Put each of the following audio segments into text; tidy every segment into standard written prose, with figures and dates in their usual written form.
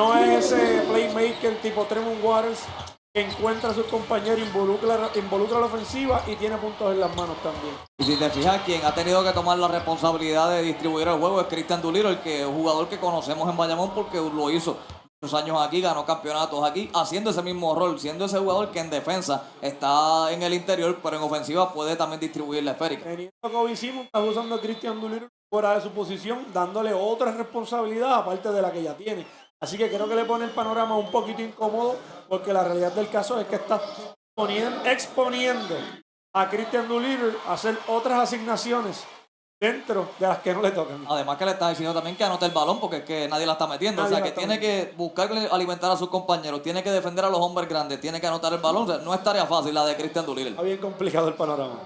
No es ese playmaker tipo Tremont Waters que encuentra a sus compañeros, involucra la ofensiva y tiene puntos en las manos también. Y si te fijas, quien ha tenido que tomar la responsabilidad de distribuir el juego es Christian Doolittle, el que jugador que conocemos en Bayamón porque lo hizo muchos años aquí, ganó campeonatos aquí, haciendo ese mismo rol, siendo ese jugador que en defensa está en el interior, pero en ofensiva puede también distribuir la esférica. Teniendo a Kobe Simon, está usando a Christian Doolittle fuera de su posición, dándole otra responsabilidad aparte de la que ya tiene. Así que creo que le pone el panorama un poquito incómodo, porque la realidad del caso es que está exponiendo a Christian Doolittle a hacer otras asignaciones dentro de las que no le tocan. Además que le está diciendo también que anote el balón porque es que nadie la está metiendo. Nadie, o sea, que tiene que buscar alimentar a sus compañeros, tiene que defender a los hombres grandes, tiene que anotar el balón. O sea, no es tarea fácil la de Christian Doolittle. Está bien complicado el panorama.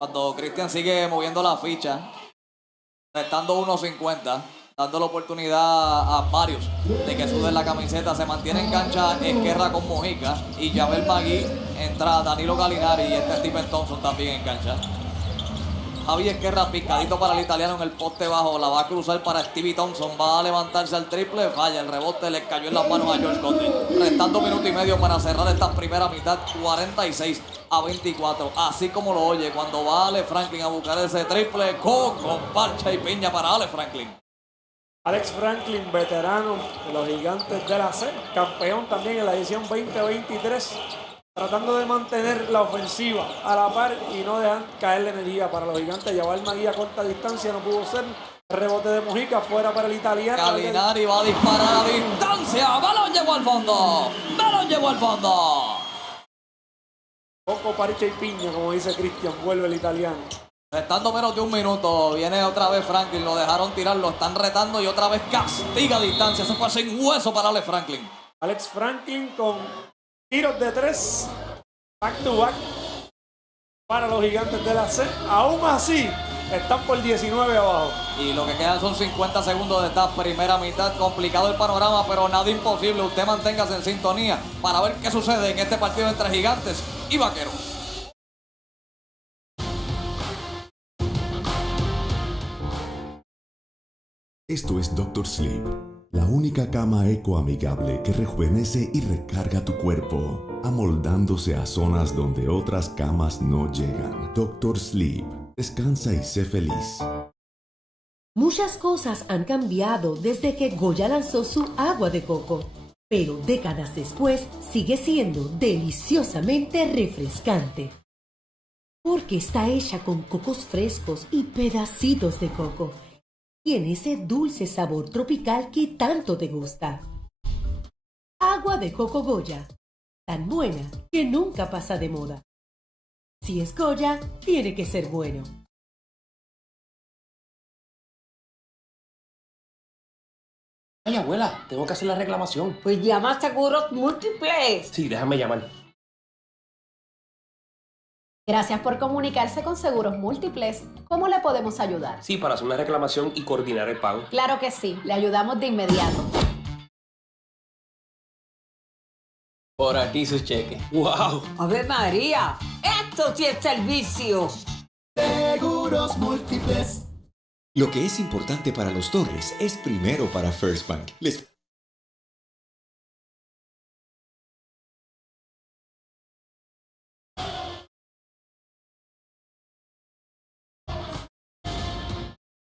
Cuando Christian sigue moviendo la ficha, restando 1.50, dando la oportunidad a varios de que suden la camiseta, se mantiene en cancha Esquerra con Mojica y Yabel Magui, entra Danilo Gallinari y Stephen Thompson también en cancha. Javi Esquerra picadito para el italiano en el poste bajo, la va a cruzar para Stevie Thompson, va a levantarse al triple, falla, el rebote le cayó en las manos a George Conley. Restando 1 minuto y medio para cerrar esta primera mitad, 46-24, así como lo oye, cuando va Ale Franklin a buscar ese triple, con parcha y piña para Ale Franklin. Alex Franklin, veterano de los Gigantes de la C, campeón también en la edición 2023, tratando de mantener la ofensiva a la par y no dejar caer la energía para los Gigantes. Llevar Magui a corta distancia no pudo ser. Rebote de Mojica fuera para el italiano. Gallinari va a disparar a distancia. Balón llegó al fondo. Balón llegó al fondo. Poco parcha y piña, como dice Cristian. Vuelve el italiano. Restando menos de 1 minuto. Viene otra vez Franklin. Lo dejaron tirar. Lo están retando y otra vez castiga a distancia. Se fue sin hueso para Alex Franklin. Alex Franklin con tiros de 3, back to back para los Gigantes de la C. Aún así, están por 19 abajo. Y lo que quedan son 50 segundos de esta primera mitad. Complicado el panorama, pero nada imposible. Usted manténgase en sintonía para ver qué sucede en este partido entre Gigantes y Vaqueros. Esto es Dr. Sleep, la única cama ecoamigable que rejuvenece y recarga tu cuerpo, amoldándose a zonas donde otras camas no llegan. Dr. Sleep, descansa y sé feliz. Muchas cosas han cambiado desde que Goya lanzó su agua de coco, pero décadas después sigue siendo deliciosamente refrescante. Porque está hecha con cocos frescos y pedacitos de coco. Tiene ese dulce sabor tropical que tanto te gusta. Agua de coco Goya, tan buena que nunca pasa de moda. Si es Goya, tiene que ser bueno. Ay, abuela, tengo que hacer la reclamación. Pues llama a Seguros Múltiples. Sí, déjame llamar. Gracias por comunicarse con Seguros Múltiples. ¿Cómo le podemos ayudar? Sí, para hacer una reclamación y coordinar el pago. Claro que sí, le ayudamos de inmediato. Por aquí su cheque. ¡Wow! ¡Ave María! ¡Esto sí es servicio! Seguros Múltiples. Lo que es importante para los Torres es primero para First Bank.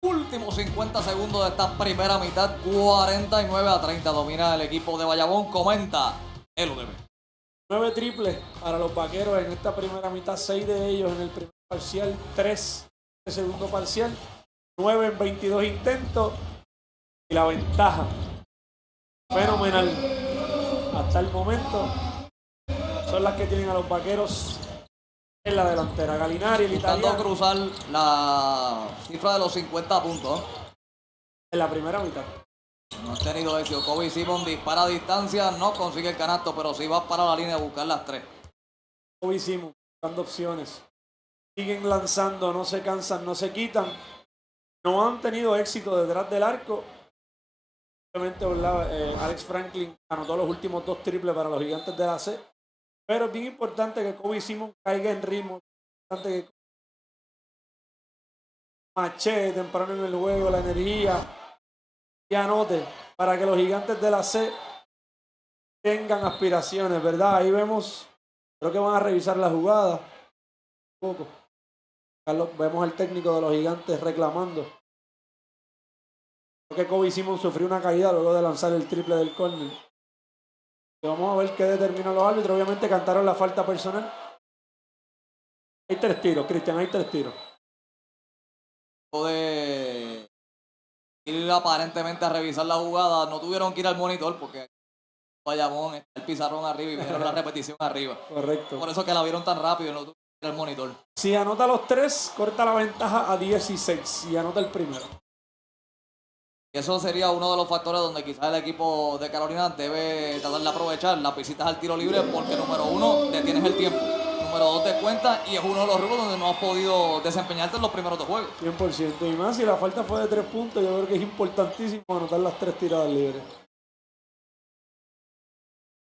Últimos 50 segundos de esta primera mitad, 49-30. Domina el equipo de Bayamón. Comenta el UDB. 9 triples para los Vaqueros en esta primera mitad, 6 de ellos en el primer parcial, 3 en el segundo parcial, 9 en 22 intentos y la ventaja fenomenal hasta el momento son las que tienen a los Vaqueros en la delantera. Gallinari, el Buscando italiano, cruzar la cifra de los 50 puntos. en la primera mitad. No ha tenido éxito. Kobe Simon dispara a distancia, no consigue el canasto, pero sí va para la línea a buscar las 3. Kobe Simon buscando opciones. Siguen lanzando, no se cansan, no se quitan. No han tenido éxito detrás del arco. Obviamente, Alex Franklin anotó los últimos 2 triples para los Gigantes de la C. Pero es bien importante que Kobe Simon caiga en ritmo. Es importante que machee temprano en el juego, la energía y anote para que los gigantes de la C tengan aspiraciones, ¿verdad? Ahí vemos, creo que van a revisar la jugada. Un poco. Carlos, vemos al técnico de los gigantes reclamando. Creo que Kobe Simon sufrió una caída luego de lanzar el triple del córner. Vamos a ver qué determinan los árbitros. Obviamente cantaron la falta personal. Hay 3 tiros, Cristian, hay 3 tiros. De ir aparentemente a revisar la jugada, no tuvieron que ir al monitor porque Bayamón está el pizarrón arriba y vieron la repetición arriba. Correcto. Por eso que la vieron tan rápido y no tuvieron que ir al monitor. Si anota los 3, corta la ventaja a 16. Si anota el primero. Y eso sería uno de los factores donde quizás el equipo de Carolina debe tratar de aprovechar las visitas al tiro libre porque número 1, detienes el tiempo. Número 2, te cuenta y es uno de los rubros donde no has podido desempeñarte en los primeros 2 juegos. 100%. Y más si la falta fue de 3 puntos, yo creo que es importantísimo anotar las 3 tiradas libres.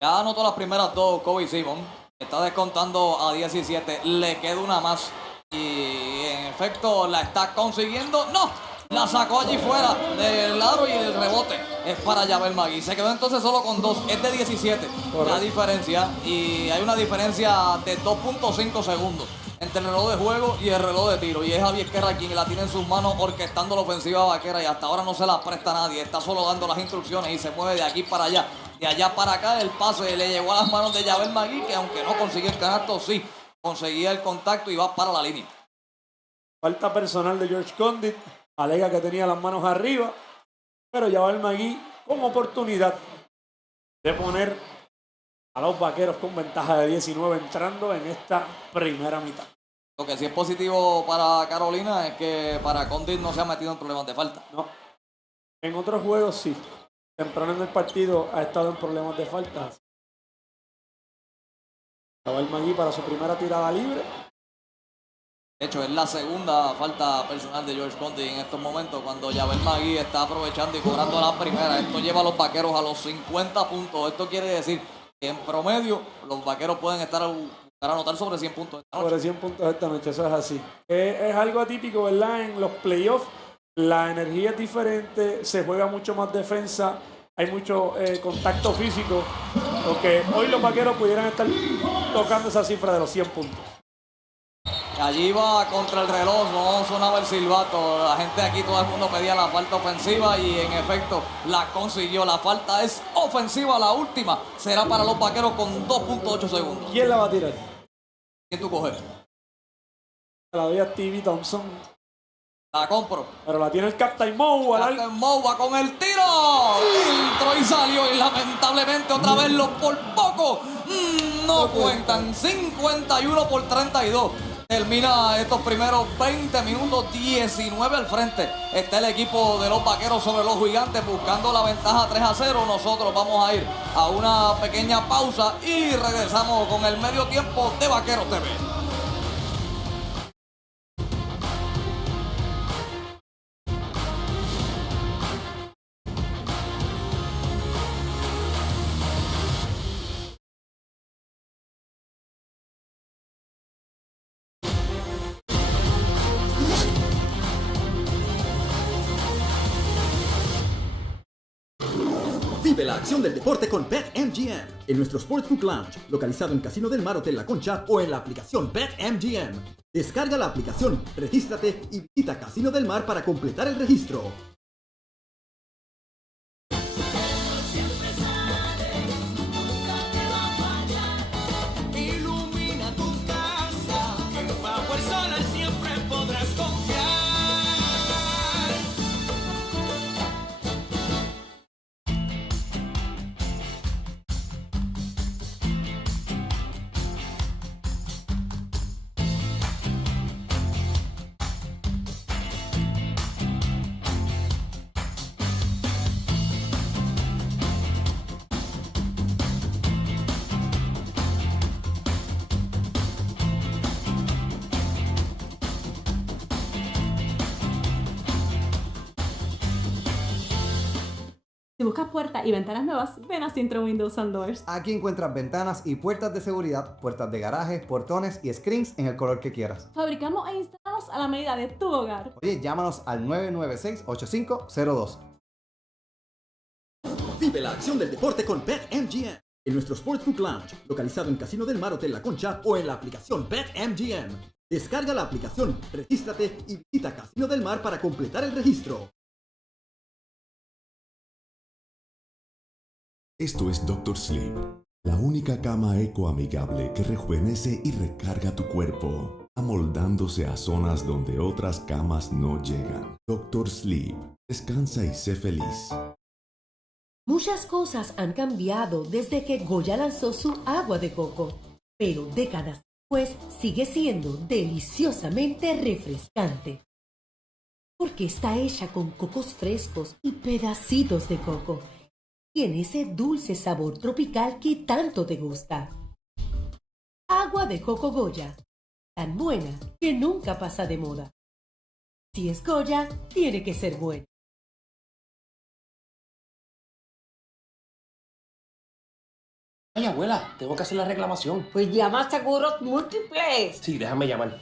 Ya anotó las primeras 2 Kobe Simon. Está descontando a 17. Le queda una más. Y en efecto la está consiguiendo. ¡No! La sacó allí fuera del aro y el rebote es para Yabel Magui. Se quedó entonces solo con 2. Es de 17 la diferencia. Y hay una diferencia de 2.5 segundos entre el reloj de juego y el reloj de tiro. Y es Javier Guerra quien la tiene en sus manos orquestando la ofensiva vaquera. Y hasta ahora no se la presta a nadie. Está solo dando las instrucciones y se mueve de aquí para allá. De allá para acá el pase le llegó a las manos de Yabel Magui, que aunque no consiguió el canasto, sí conseguía el contacto y va para la línea. Falta personal de George Condit. Alega que tenía las manos arriba, pero Yabel Magui con oportunidad de poner a los vaqueros con ventaja de 19 entrando en esta primera mitad. Lo que sí es positivo para Carolina es que para Condit no se ha metido en problemas de falta. No. En otros juegos sí. Temprano en el partido ha estado en problemas de falta. Yabel Magui para su primera tirada libre. De hecho, es la segunda falta personal de George Condit en estos momentos, cuando Yabel Magui está aprovechando y cobrando la primera. Esto lleva a los vaqueros a los 50 puntos. Esto quiere decir que en promedio los vaqueros pueden estar para anotar sobre 100 puntos esta noche. Sobre 100 puntos esta noche, eso es así. Es algo atípico, ¿verdad? En los playoffs la energía es diferente, se juega mucho más defensa, hay mucho contacto físico, porque hoy los vaqueros pudieran estar tocando esa cifra de los 100 puntos. Allí va contra el reloj, no sonaba el silbato. La gente aquí, todo el mundo pedía la falta ofensiva y en efecto la consiguió. La falta es ofensiva, la última será para los vaqueros con 2.8 segundos. ¿Quién la va a tirar? ¿Quién tú coges? La doy a Stevie Thompson. La compro. Pero la tiene el Captain Moe. Captain Moe va con el tiro. Entró y salió y lamentablemente otra vez los por poco no cuentan. 51 por 32. Termina estos primeros 20 minutos, 19 al frente. Está el equipo de los vaqueros sobre los gigantes buscando la ventaja 3-0. Nosotros vamos a ir a una pequeña pausa y regresamos con el medio tiempo de Vaqueros TV. Vive la acción del deporte con BetMGM en nuestro Sportsbook Lounge, localizado en Casino del Mar Hotel La Concha o en la aplicación BetMGM. Descarga la aplicación, regístrate y visita Casino del Mar para completar el registro. Si buscas puertas y ventanas nuevas, ven a Centro Windows and Doors. Aquí encuentras ventanas y puertas de seguridad, puertas de garaje, portones y screens en el color que quieras. Fabricamos e instalamos a la medida de tu hogar. Oye, llámanos al 996-8502. Vive la acción del deporte con BetMGM. En nuestro Sportsbook Lounge, localizado en Casino del Mar Hotel La Concha o en la aplicación BetMGM. Descarga la aplicación, regístrate y visita Casino del Mar para completar el registro. Esto es Doctor Sleep, la única cama ecoamigable que rejuvenece y recarga tu cuerpo, amoldándose a zonas donde otras camas no llegan. Doctor Sleep, descansa y sé feliz. Muchas cosas han cambiado desde que Goya lanzó su agua de coco, pero décadas después sigue siendo deliciosamente refrescante. Porque está hecha con cocos frescos y pedacitos de coco. Tiene ese dulce sabor tropical que tanto te gusta. Agua de coco Goya, tan buena que nunca pasa de moda. Si es Goya, tiene que ser buena. Ay, abuela, tengo que hacer la reclamación. Pues llama a Seguros Múltiples. Sí, déjame llamar.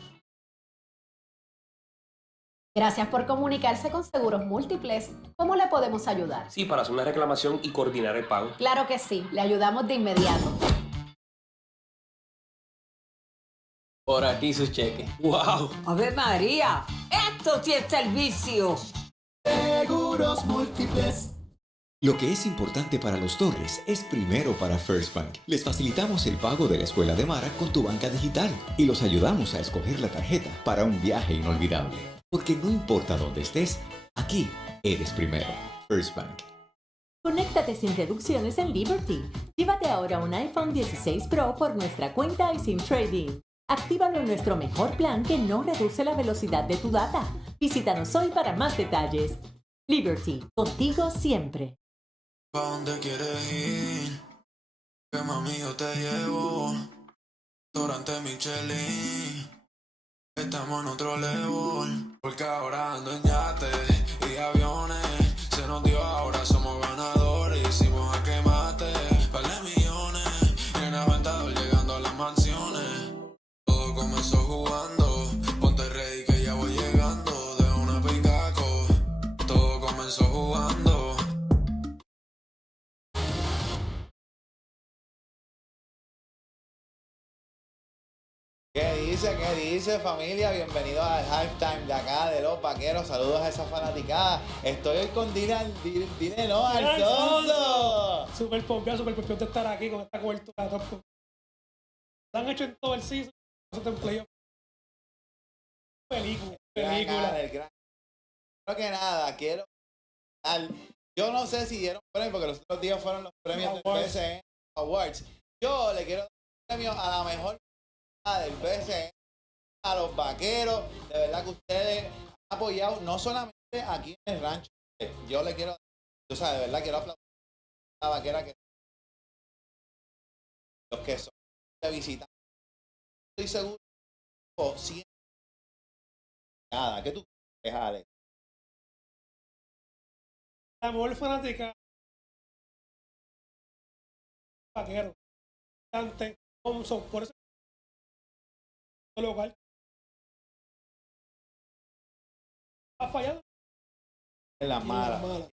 Gracias por comunicarse con Seguros Múltiples. ¿Cómo le podemos ayudar? Sí, para hacer una reclamación y coordinar el pago. Claro que sí, le ayudamos de inmediato. Por aquí su cheque. ¡Wow! ¡Ave María! ¡Esto sí es servicio! Seguros Múltiples. Lo que es importante para los Torres es primero para First Bank. Les facilitamos el pago de la escuela de Mara con tu banca digital y los ayudamos a escoger la tarjeta para un viaje inolvidable. Porque no importa dónde estés, aquí eres primero. First Bank. Conéctate sin reducciones en Liberty. Llévate ahora un iPhone 16 Pro por nuestra cuenta y sin trading. Actívalo en nuestro mejor plan que no reduce la velocidad de tu data. Visítanos hoy para más detalles. Liberty, contigo siempre. ¿A dónde quieres ir? Que mami yo te llevo. Restaurante Michelin. Estamos en otro level. Porque ahora ando en yates y aviones. Se nos dio ahora, somos ganadores. Hicimos a que mate. Vale millones. En Aventador llegando a las mansiones. Todo comenzó jugando. Ponte ready que ya voy llegando. De una picaco. Todo comenzó jugando. ¿Qué dice familia? Bienvenidos al halftime de acá de los Vaqueros. Saludos a esa fanaticada. Estoy hoy con Dile no, Alfonso. Súper pompeado de estar aquí con esta cobertura. Lo han hecho en todo el season. Película. Creo que nada, yo no sé si dieron premios porque los otros días fueron los premios del BCN Awards. Yo le quiero dar premio a la mejor del BCN, a los Vaqueros. De verdad que ustedes han apoyado no solamente aquí en el rancho. Yo le quiero, de verdad quiero aplaudir a la vaquera que los que son de visita. Estoy seguro siempre nada. ¿Qué tú crees, Alex? La mejor fanática vaquero. Por eso local ha fallado en la mala.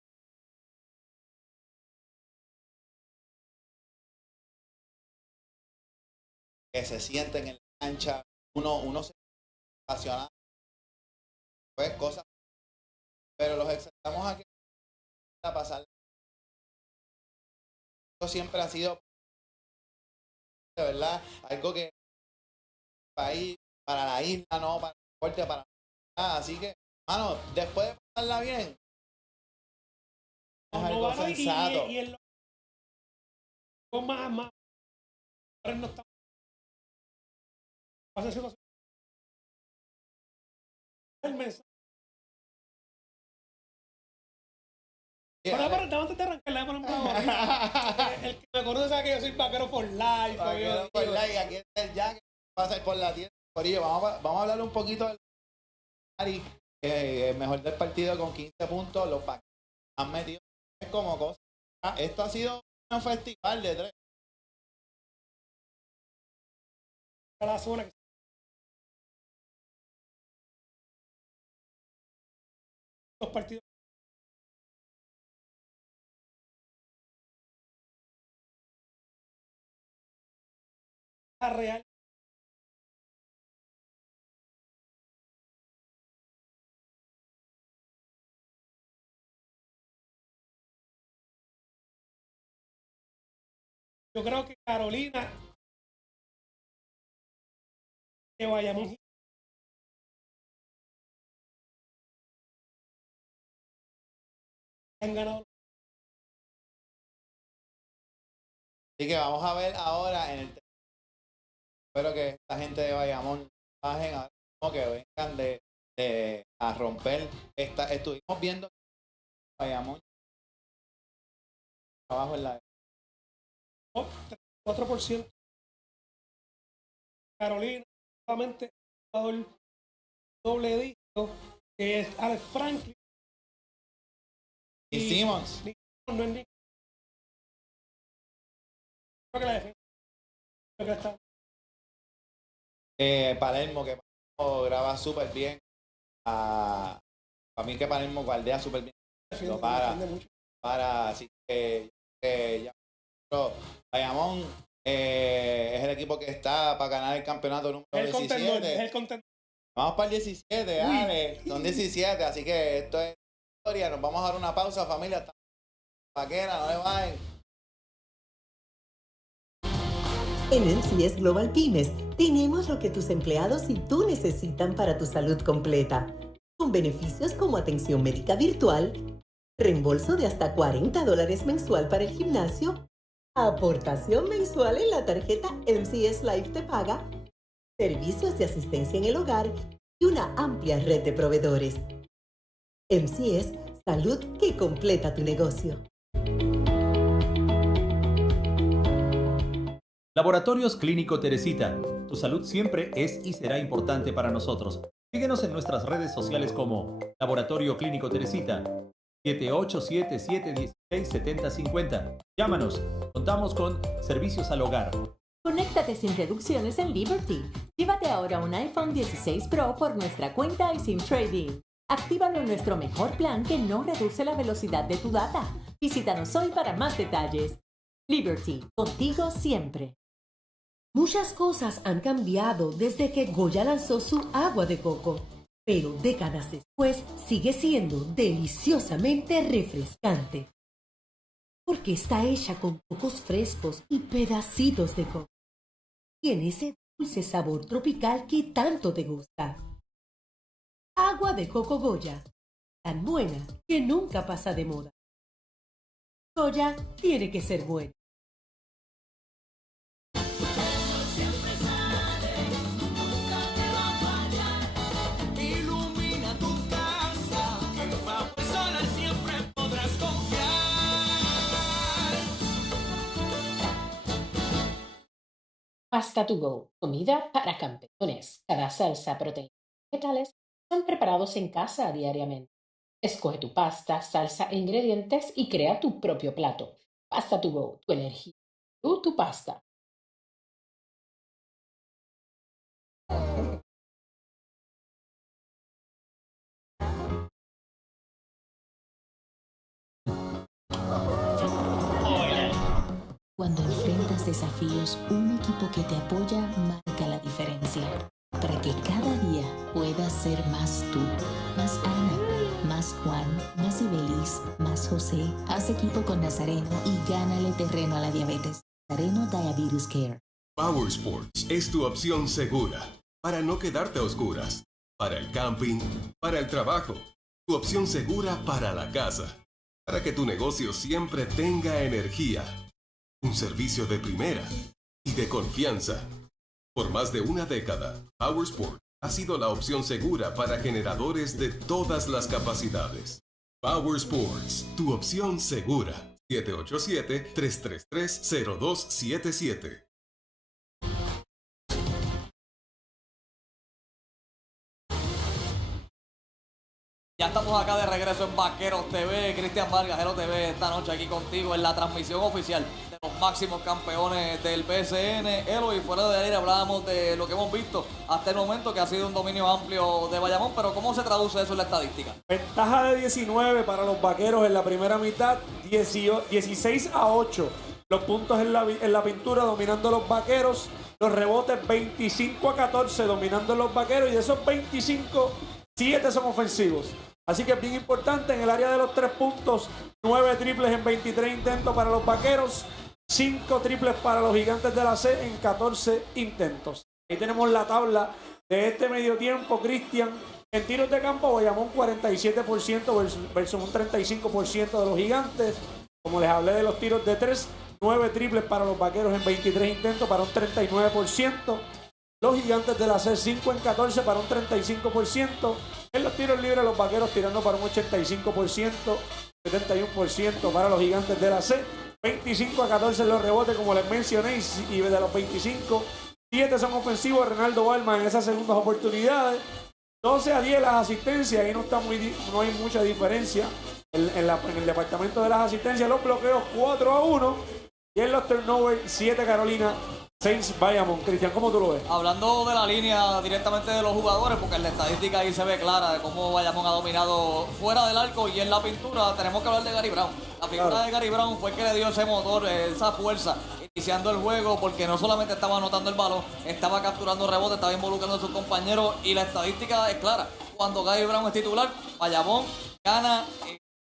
Que se sienten en la cancha, uno se apasiona, pues cosas, pero los exaltamos aquí a pasar. Eso siempre ha sido de verdad algo que país, para la isla, no para el deporte, para nada. Así que, mano, después de pasarla bien, es algo sensato. Y el más ahora no está pasa situación el mensaje para antes de arrancar le voy a poner un favor. El que me conoce sabe que yo soy vaquero for life. Vaquero for life. Aquí está el Jack pasa por la tienda. Vamos a hablar un poquito del mejor del partido con 15 puntos. Los Vaqueros han metido como cosas. Esto ha sido un festival de tres. La zona que los partidos real. Yo creo que Carolina, que Bayamón han ganado. Así que vamos a ver ahora en el. Espero que la gente de Bayamón bajen ahora mismo, que vengan a romper. Estuvimos viendo Bayamón abajo en la 4%. Carolina, solamente jugador doble dígito, que es Alex Franklin. Y Simmons. No es ni. Creo que la defensa. Creo que está. Palermo, que Palermo graba súper bien. Para mí que Palermo guardea súper bien. Lo para, así que ya. Bayamón es el equipo que está para ganar el campeonato número 17. Vamos para el 17, Ale. Son 17, así que esto es historia. Nos vamos a dar una pausa, familia. Paquera, no le vayan. En MCS Global Pymes tenemos lo que tus empleados y tú necesitan para tu salud completa, con beneficios como atención médica virtual, reembolso de hasta $40 mensual para el gimnasio, aportación mensual en la tarjeta MCS Life Te Paga, servicios de asistencia en el hogar y una amplia red de proveedores. MCS, salud que completa tu negocio. Laboratorios Clínico Teresita. Tu salud siempre es y será importante para nosotros. Síguenos en nuestras redes sociales como Laboratorio Clínico Teresita. 787-716-7050. Llámanos. Contamos con servicios al hogar. Conéctate sin reducciones en Liberty. Llévate ahora un iPhone 16 Pro por nuestra cuenta y sin trading. Actívalo en nuestro mejor plan que no reduce la velocidad de tu data. Visítanos hoy para más detalles. Liberty, contigo siempre. Muchas cosas han cambiado desde que Goya lanzó su agua de coco, pero décadas después sigue siendo deliciosamente refrescante. Porque está hecha con cocos frescos y pedacitos de coco. Tiene ese dulce sabor tropical que tanto te gusta. Agua de coco Goya, tan buena que nunca pasa de moda. Goya tiene que ser buena. Pasta to go, comida para campeones. Cada salsa, proteínas y vegetales son preparados en casa diariamente. Escoge tu pasta, salsa e ingredientes y crea tu propio plato. Pasta to go, tu energía, tu pasta. Cuando enfrentas desafíos, un equipo que te apoya marca la diferencia. Para que cada día puedas ser más tú, más Ana, más Juan, más Ibeliz, más José, haz equipo con Nazareno y gánale terreno a la diabetes. Nazareno Diabetes Care. Power Sports es tu opción segura para no quedarte a oscuras, para el camping, para el trabajo, tu opción segura para la casa, para que tu negocio siempre tenga energía. Un servicio de primera y de confianza. Por más de una década, PowerSport ha sido la opción segura para generadores de todas las capacidades. PowerSports, tu opción segura. 787-333-0277. Ya estamos acá de regreso en Vaqueros TV. Cristian Vargas, Vaqueros TV, esta noche aquí contigo en la transmisión oficial de los máximos campeones del BCN. Elo, y fuera de aire hablábamos de lo que hemos visto hasta el momento, que ha sido un dominio amplio de Bayamón, pero ¿cómo se traduce eso en la estadística? Ventaja de 19 para los Vaqueros en la primera mitad, 16-8 los puntos en la pintura dominando los vaqueros, los rebotes 25-14 dominando los vaqueros, y de esos 25, 7 son ofensivos. Así que es bien importante en el área de los 3 puntos, 9 triples en 23 intentos para los vaqueros, 5 triples para los gigantes de la C en 14 intentos. Ahí tenemos la tabla de este medio tiempo, Cristian. En tiros de campo, Bayamón 47% versus un 35% de los gigantes. Como les hablé de los tiros de 3, 9 triples para los vaqueros en 23 intentos para un 39%. Los gigantes de la C 5 en 14 para un 35%. En los tiros libres los vaqueros tirando para un 85%, 71% para los gigantes de la C. 25-14 en los rebotes, como les mencioné, y de los 25, 7 son ofensivos. Renaldo Balma en esas segundas oportunidades. 12-10 las asistencias, ahí no hay mucha diferencia en el departamento de las asistencias. Los bloqueos 4-1 y en los turnovers 7 Carolina, 6 Bayamón. Cristian, ¿cómo tú lo ves? Hablando de la línea directamente de los jugadores, porque en la estadística ahí se ve clara de cómo Bayamón ha dominado fuera del arco y en la pintura, tenemos que hablar de Gary Brown. La figura de Gary Brown fue el que le dio ese motor, esa fuerza, iniciando el juego, porque no solamente estaba anotando el balón, estaba capturando rebotes, estaba involucrando a sus compañeros, y la estadística es clara. Cuando Gary Brown es titular, Bayamón gana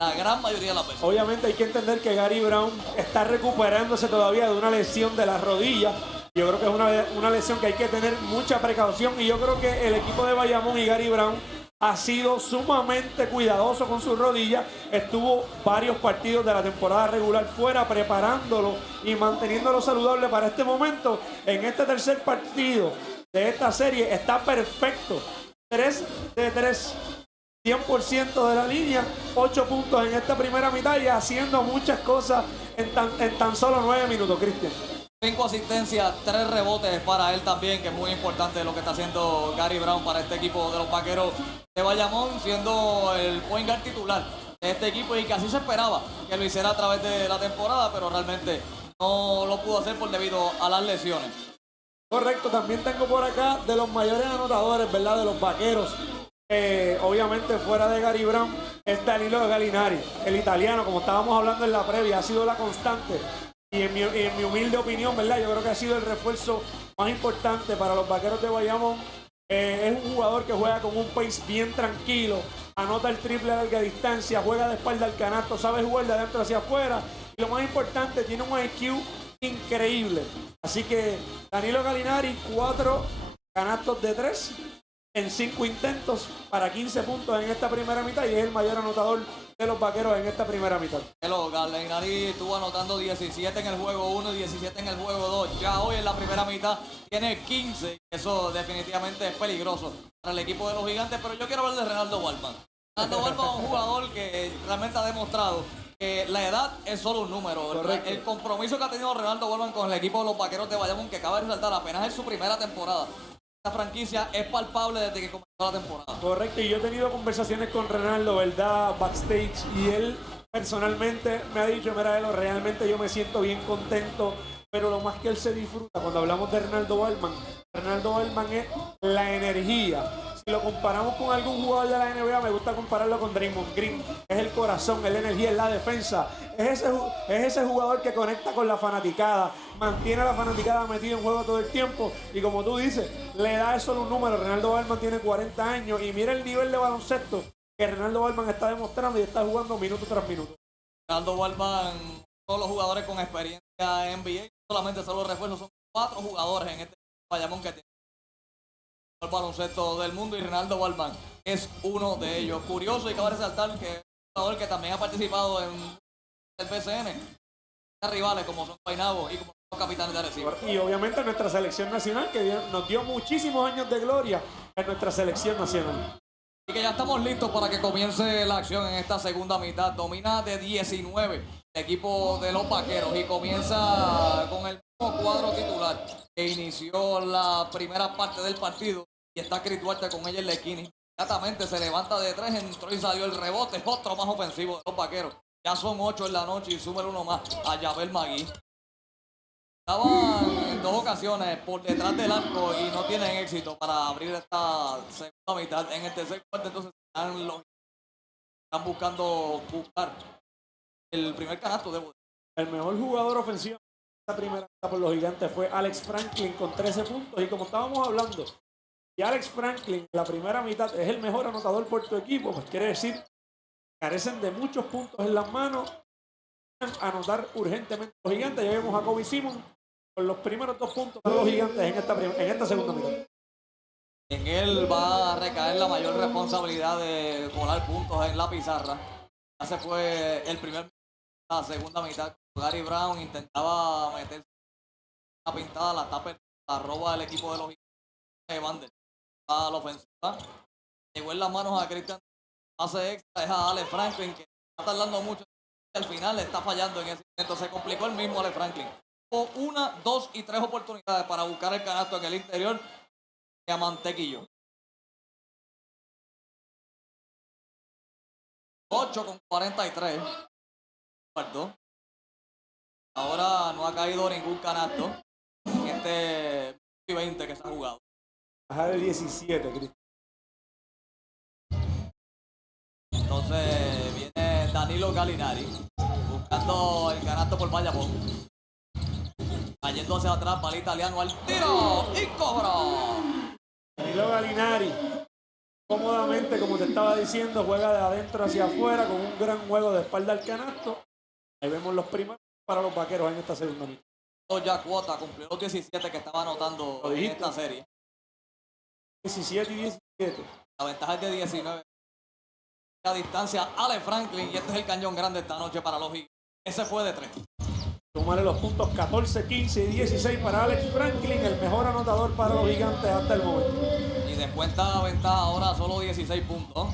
la gran mayoría de las veces. Obviamente hay que entender que Gary Brown está recuperándose todavía de una lesión de la rodilla. Yo creo que es una lesión que hay que tener mucha precaución, y yo creo que el equipo de Bayamón y Gary Brown ha sido sumamente cuidadoso con su rodilla. Estuvo varios partidos de la temporada regular fuera, preparándolo y manteniéndolo saludable para este momento. En este tercer partido de esta serie está perfecto. 3 de 3. 100% de la línea, 8 puntos en esta primera mitad y haciendo muchas cosas en tan solo 9 minutos, Cristian. 5 asistencias, 3 rebotes para él también, que es muy importante lo que está haciendo Gary Brown para este equipo de los vaqueros de Bayamón, siendo el point guard titular de este equipo, y que así se esperaba que lo hiciera a través de la temporada, pero realmente no lo pudo hacer por debido a las lesiones. Correcto, también tengo por acá de los mayores anotadores, ¿verdad? De los vaqueros. Obviamente fuera de Gary Brown es Danilo Gallinari, el italiano, como estábamos hablando en la previa, ha sido la constante, y en mi humilde opinión, ¿verdad? Yo creo que ha sido el refuerzo más importante para los vaqueros de Bayamón. Es un jugador que juega con un pace bien tranquilo, anota el triple a larga distancia, juega de espalda al canasto, sabe jugar de adentro hacia afuera, y lo más importante, tiene un IQ increíble. Así que Danilo Gallinari, 4 canastos de 3 en 5 intentos para 15 puntos en esta primera mitad, y es el mayor anotador de los vaqueros en esta primera mitad. Gallinari estuvo anotando 17 en el juego 1 y 17 en el juego 2. Ya hoy en la primera mitad tiene 15. Eso definitivamente es peligroso para el equipo de los gigantes, pero yo quiero hablar de Renaldo Balman. Renaldo Balman es un jugador que realmente ha demostrado que la edad es solo un número. Correcto. El compromiso que ha tenido Renaldo Balman con el equipo de los vaqueros de Bayamón, que acaba de resaltar, apenas es su primera temporada. Esta franquicia es palpable desde que comenzó la temporada. Correcto, y yo he tenido conversaciones con Renaldo, ¿verdad? Backstage, y él personalmente me ha dicho, mira, Elo, realmente yo me siento bien contento, pero lo más que él se disfruta cuando hablamos de Renaldo Balman es la energía. Si lo comparamos con algún jugador de la NBA, me gusta compararlo con Draymond Green. Es el corazón, es la energía, es la defensa. Es ese jugador que conecta con la fanaticada, mantiene a la fanaticada metida en juego todo el tiempo. Y como tú dices, le da eso un número. Renaldo Balman tiene 40 años y mira el nivel de baloncesto que Renaldo Balman está demostrando, y está jugando minuto tras minuto. Renaldo Balman, todos los jugadores con experiencia en NBA, solamente son los refuerzos, son 4 jugadores en este Bayamón que tiene el baloncesto del mundo, y Renaldo Balman es uno de ellos. Curioso, y cabe resaltar que es un jugador que también ha participado en el BCN, rivales como son Guaynabo y como son Capitanes de Arecibo. Y obviamente nuestra selección nacional, que nos dio muchísimos años de gloria en nuestra selección nacional. Y que ya estamos listos para que comience la acción en esta segunda mitad. Domina de 19 el equipo de los vaqueros, y comienza con el mismo cuadro titular que inició la primera parte del partido, y está Chris Duarte con ella en la esquina. Inmediatamente se levanta de 3, entró y salió el rebote, otro más ofensivo de los vaqueros. Ya son 8 en la noche, y súmele uno más a Yabel Magui. Estaban en 2 ocasiones por detrás del arco y no tienen éxito para abrir esta segunda mitad. En el tercer cuarto entonces están buscar el primer canasto de el mejor jugador ofensivo esta primera mitad por los Gigantes fue Alex Franklin con 13 puntos. Y como estábamos hablando, si Alex Franklin en la primera mitad es el mejor anotador por tu equipo, pues quiere decir que carecen de muchos puntos en las manos. Anotar urgentemente los Gigantes. Ya vemos a Kobe Simon con los primeros 2 puntos para los Gigantes en esta segunda mitad. En él va a recaer la mayor responsabilidad de colar puntos en la pizarra. Ese fue el primer, la segunda mitad. Gary Brown intentaba meterse una pintada, la tapa, la roba del equipo de los Gigantes. A la ofensiva. Llegó en las manos a Christian. Hace extra, es a Alex Franklin, que está tardando mucho. Al final le está fallando en ese momento. Se complicó el mismo Alex Franklin. Tuvo 1, 2 y 3 oportunidades para buscar el canasto en el interior. A mantequillo. 8:43. Ahora no ha caído ningún canasto en este 20 que se ha jugado. Baja de 17, Cristian. Entonces viene Danilo Gallinari buscando el canasto por Bayamón. Cayendo hacia atrás para el italiano al tiro y cobra. Danilo Gallinari, cómodamente, como te estaba diciendo, juega de adentro hacia afuera con un gran juego de espalda al canasto. Ahí vemos los primeros para los Vaqueros en esta segunda mitad. Ya cuota, cumplió los 17 que estaba anotando en esta serie. 17 y 17. La ventaja es de 19. A distancia, Alex Franklin, y este es el cañón grande esta noche para los Gigantes. Ese fue de 3. Sumarle los puntos 14, 15 y 16 para Alex Franklin, el mejor anotador para los Gigantes hasta el momento. Y descuenta la ventaja ahora solo 16 puntos.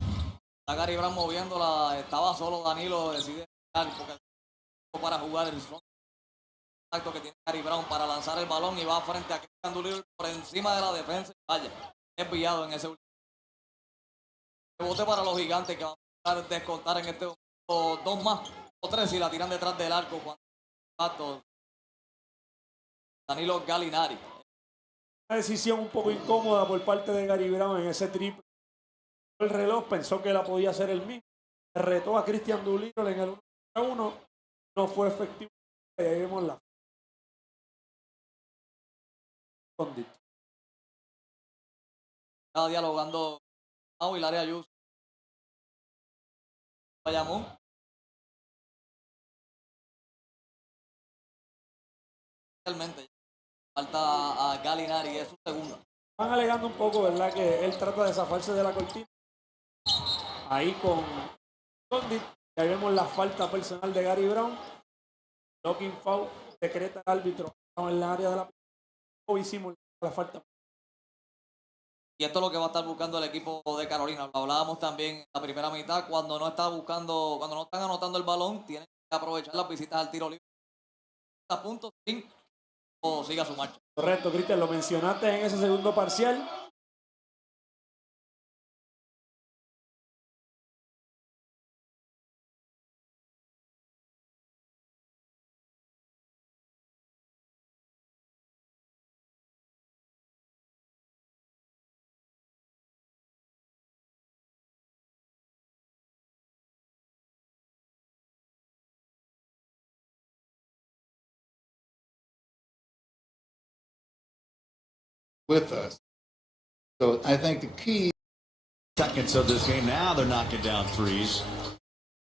Está Gary Brown moviéndola, estaba solo Danilo, decide porque para jugar el acto que tiene Gary Brown para lanzar el balón y va frente a Christian Doolittle por encima de la defensa y vaya, desviado en ese último. Bote para los Gigantes que van a descontar en este momento 2 más o 3 si la tiran detrás del arco cuando Danilo Gallinari. Una decisión un poco incómoda por parte de Gary Brown en ese triple. El reloj pensó que la podía hacer el mismo. Retó a Christian Doolittle en el 1-1. No fue efectivo. Y ahí vemos la. Está dialogando y el área Ayuso. Bayamón. Realmente falta a Gallinari, es su segunda. Van alegando un poco, ¿verdad? Que él trata de zafarse de la cortina. Ahí con Condit. Y ahí vemos la falta personal de Gary Brown. Locking foul, decreta el árbitro en la área de la. Hicimos la falta. Y esto es lo que va a estar buscando el equipo de Carolina. Lo hablábamos también en la primera mitad. Cuando no están anotando el balón, tienen que aprovechar las visitas al tiro libre. A puntos sin o siga su marcha. Correcto, Cristian, lo mencionaste en ese segundo parcial. With us. So I think the key seconds of this game now they're knocking down threes.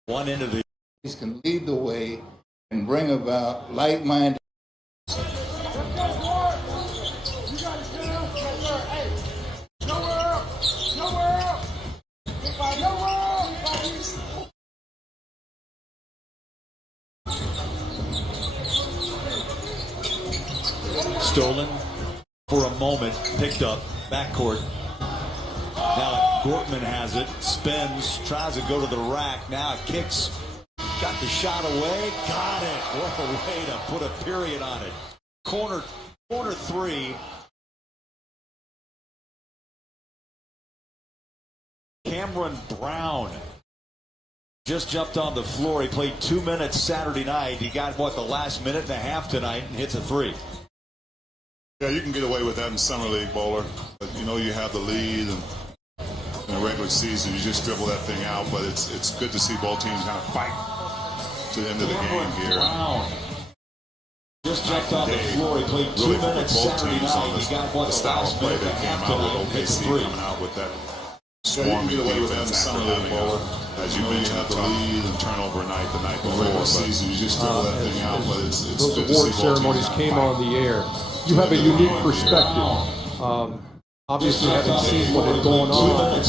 One end of the can lead the way and bring about like-minded. Stolen for a moment, picked up, backcourt. Now Gortman has it, spins, tries to go to the rack. Now it kicks, got the shot away, got it. What a way to put a period on it. Corner 3. Cameron Brown just jumped on the floor. He played 2 minutes Saturday night. He got, the last minute and a half tonight and hits a 3. Yeah, you can get away with that in Summer League, Bowler. But, you have the lead, and in the regular season, you just dribble that thing out. But it's good to see both teams kind of fight to the end of the game here. Wow. Just jumped on the floor. He played 2 minutes Saturday night. He got the style of play that came out with OKC coming out with that swarming defense after having, as you mentioned, the lead and turnover night the night before. Season, you just throw that thing out, but it's those good to see award ceremonies came on the air. You have a unique perspective. Obviously, having seen what had gone on, and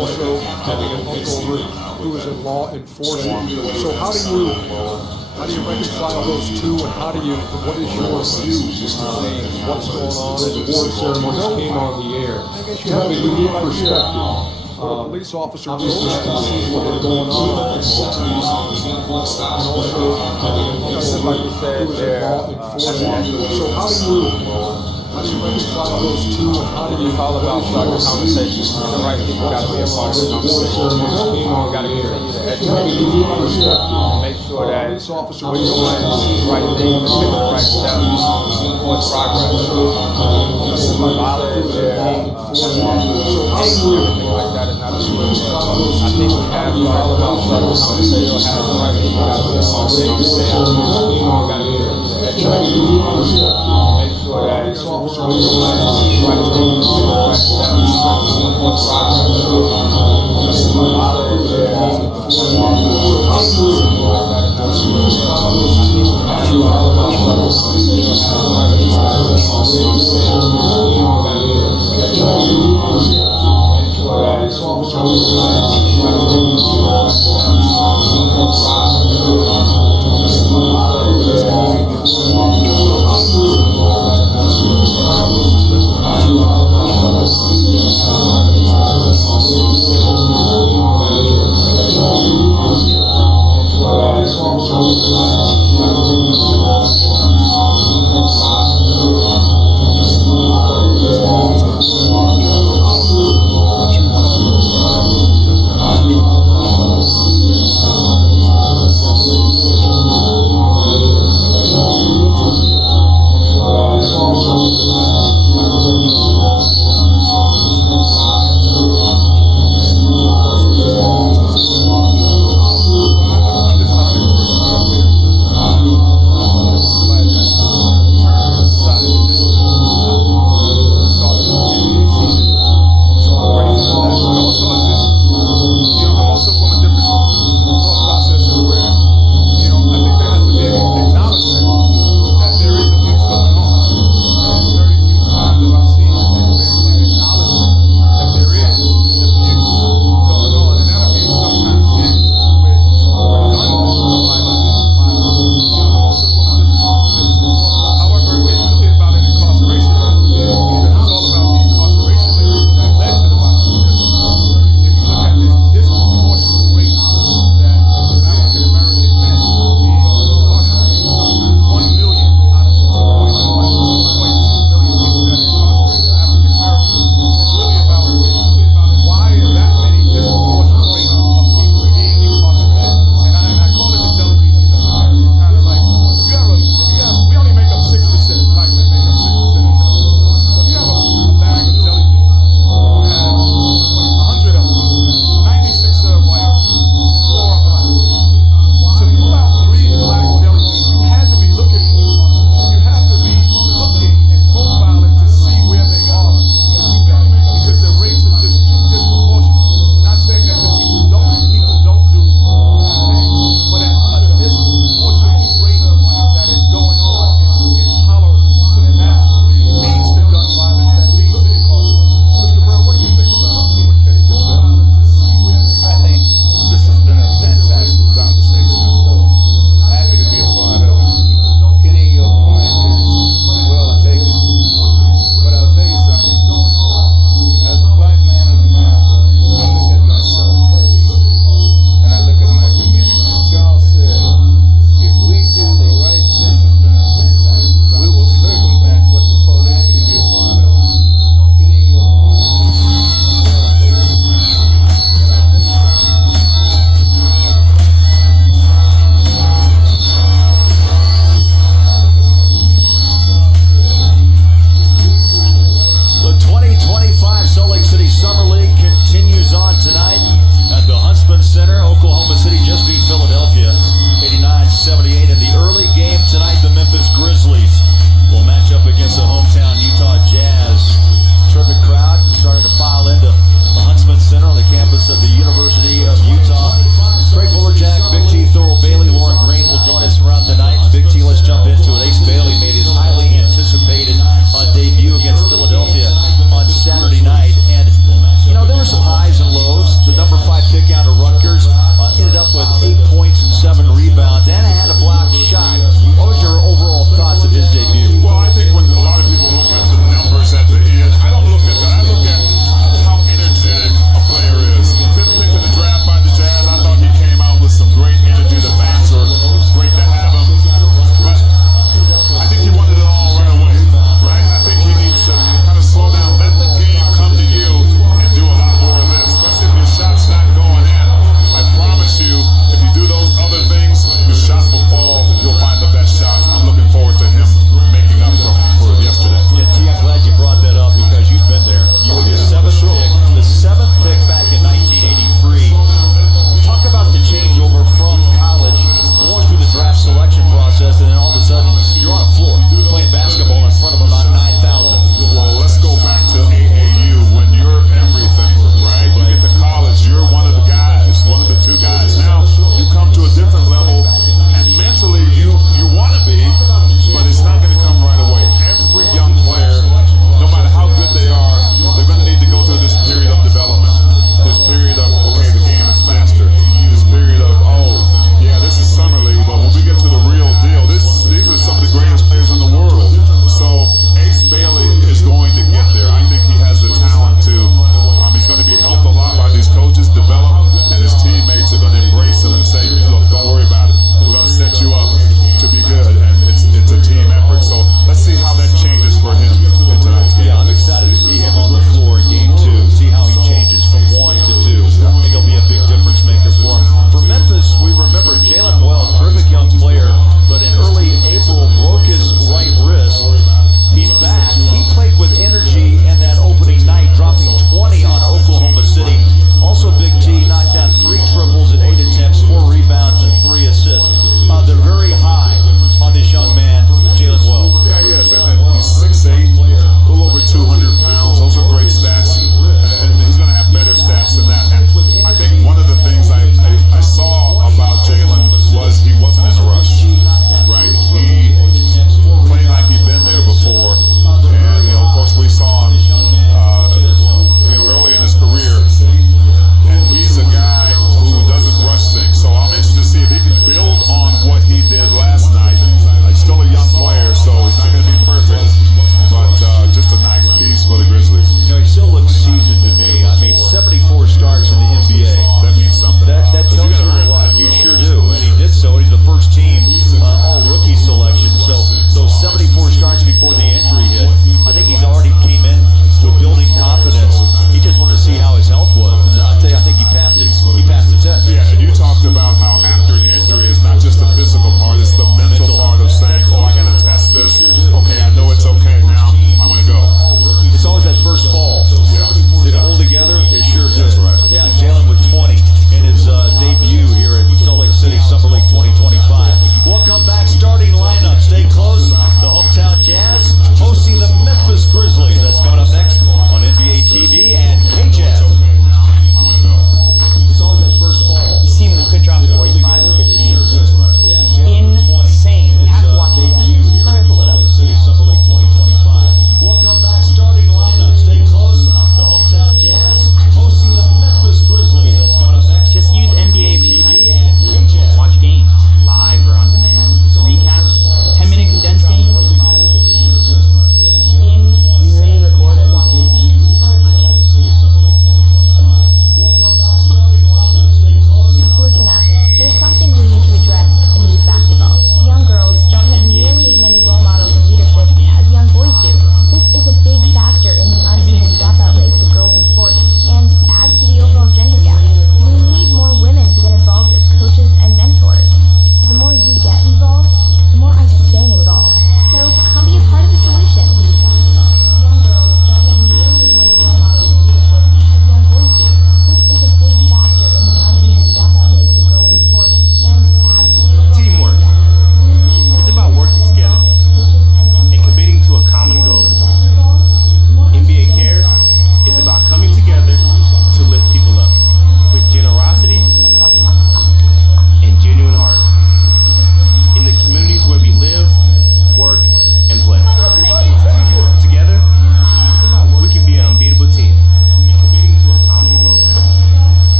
also having an uncle who was in law enforcement. So how do you reconcile those two, and what is your view of what's going on as award ceremonies came on the air? You have a unique perspective. Police officer obviously having seen what had gone on, and also having an uncle who was in law enforcement. So how do you reconcile those two, and it's all about conversation. The right people got to be a part of the award ceremonies came on the air. You have a unique perspective. Make sure that police officer when you're right thing, the right step, what progress, I think we have all about conversation.